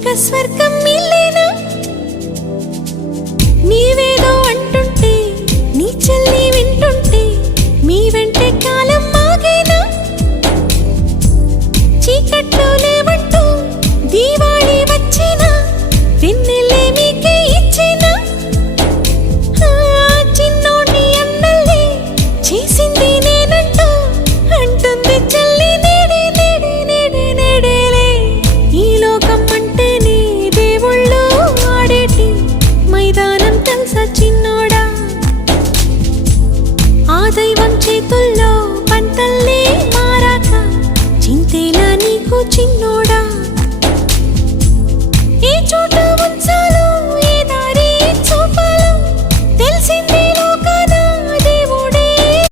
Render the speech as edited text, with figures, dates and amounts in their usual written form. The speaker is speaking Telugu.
ఒక స్వర్గం మిల్లేనా నీవేదో అంటుంటే నీ చెల్లి వింటుంటే మీ వెంటే కాలం మాగేనా చీకట్లో లేవంటూ దీవాళి వచ్చినా వెన్నెలే మీకే ఇచ్చినా చిన్నోడి అన్నల్లి చేసింది నేనంటూ అంటుంది చెల్లి నేడే నేడే నేడే నేడేలే ఈ లోకం అంటే నీ దేవుళ్ళు ఆడేటి మైదానం తెలుసా చిన్నోడా ఆ దైవం చేతుల్లో పంటల్లే మారాక చింతేలా నీకు చిన్నోడా